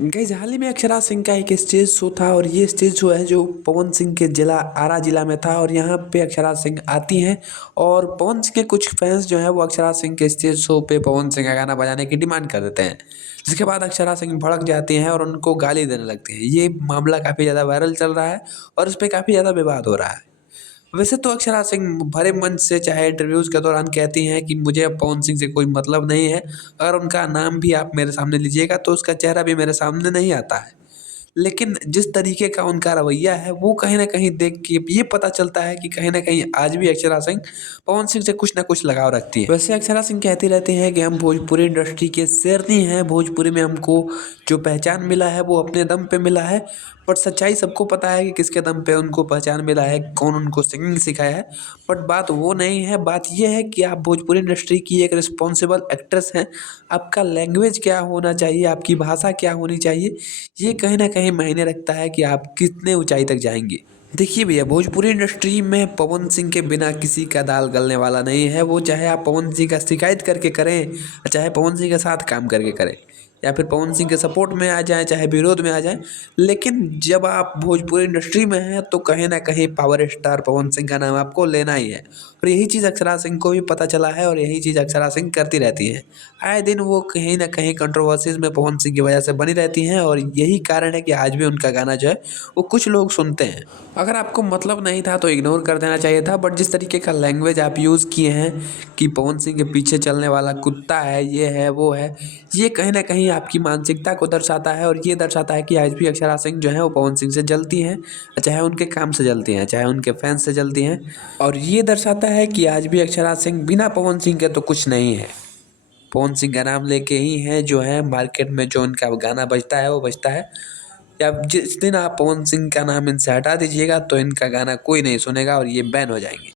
Guys हाल ही में अक्षरा सिंह का एक स्टेज शो था और ये स्टेज शो है जो पवन सिंह के जिला आरा जिला में था और यहाँ पे अक्षरा सिंह आती हैं और पवन सिंह के कुछ फैंस जो हैं वो अक्षरा सिंह के स्टेज शो पे पवन सिंह का गाना बजाने की डिमांड कर देते हैं। जिसके बाद अक्षरा सिंह भड़क जाती हैं और उनको गाली देने लगती हैं। ये मामला काफ़ी ज़्यादा वायरल चल रहा है और इस पे काफ़ी ज़्यादा विवाद हो रहा है। वैसे तो अक्षरा सिंह भरे मन से चाहे इंटरव्यूज़ के दौरान कहती हैं कि मुझे अब पवन सिंह से कोई मतलब नहीं है। अगर उनका नाम भी आप मेरे सामने लीजिएगा तो उसका चेहरा भी मेरे सामने नहीं आता है। लेकिन जिस तरीके का उनका रवैया है वो कहीं न कहीं देख के ये पता चलता है कि कहीं न कहीं आज भी अक्षरा सिंह पवन सिंह से कुछ न कुछ लगाव रखती हैं। वैसे अक्षरा सिंह कहती रहती हैं कि हम भोजपुरी इंडस्ट्री के शेरनी हैं, भोजपुरी में हमको जो पहचान मिला है वो अपने दम पे मिला है। बट सच्चाई सबको पता है कि किसके दम पे उनको पहचान मिला है, कौन उनको सिंगिंग सिखाया है। बट बात वो नहीं है, बात ये है कि आप भोजपुरी इंडस्ट्री की एक रिस्पॉन्सिबल एक्ट्रेस हैं। आपका लैंग्वेज क्या होना चाहिए, आपकी भाषा क्या होनी चाहिए, ये कहीं न कहीं मायने रखता है कि आप कितने ऊँचाई तक जाएँगे। देखिए भैया, भोजपुरी इंडस्ट्री में पवन सिंह के बिना किसी का दाल गलने वाला नहीं है। वो चाहे आप पवन सिंह का शिकायत करके करें, चाहे पवन सिंह के साथ काम करके करें या फिर पवन सिंह के सपोर्ट में आ जाएँ, चाहे विरोध में आ जाएँ। लेकिन जब आप भोजपुरी इंडस्ट्री में हैं तो कहीं न कहीं पावर स्टार पवन सिंह का नाम आपको लेना ही है। और यही चीज़ अक्षरा सिंह को भी पता चला है और यही चीज़ अक्षरा सिंह करती रहती हैं। आए दिन वो कहीं न कहीं कंट्रोवर्सीज़ में पवन सिंह की वजह से बनी रहती हैं और यही कारण है कि आज भी उनका गाना जो है वो कुछ लोग सुनते हैं। अगर आपको मतलब नहीं था तो इग्नोर कर देना चाहिए था, बट जिस तरीके का लैंग्वेज आप यूज़ किए हैं कि पवन सिंह के पीछे चलने वाला कुत्ता है, ये है, वो है, ये कहीं न कहीं आपकी मानसिकता को दर्शाता है और ये दर्शाता है कि आज भी अक्षरा सिंह जो हैं वो पवन सिंह से जलती हैं, चाहे उनके काम से जलती हैं, चाहे उनके फैन्स से जलती हैं। और ये दर्शाता है कि आज भी अक्षरा सिंह बिना पवन सिंह के तो कुछ नहीं है। पवन सिंह का नाम लेके ही हैं जो है मार्केट में जो उनका गाना बजता है वो बजता है। या जिस दिन आप पवन सिंह का नाम इनसे हटा दीजिएगा तो इनका गाना कोई नहीं सुनेगा और ये बैन हो जाएँगे।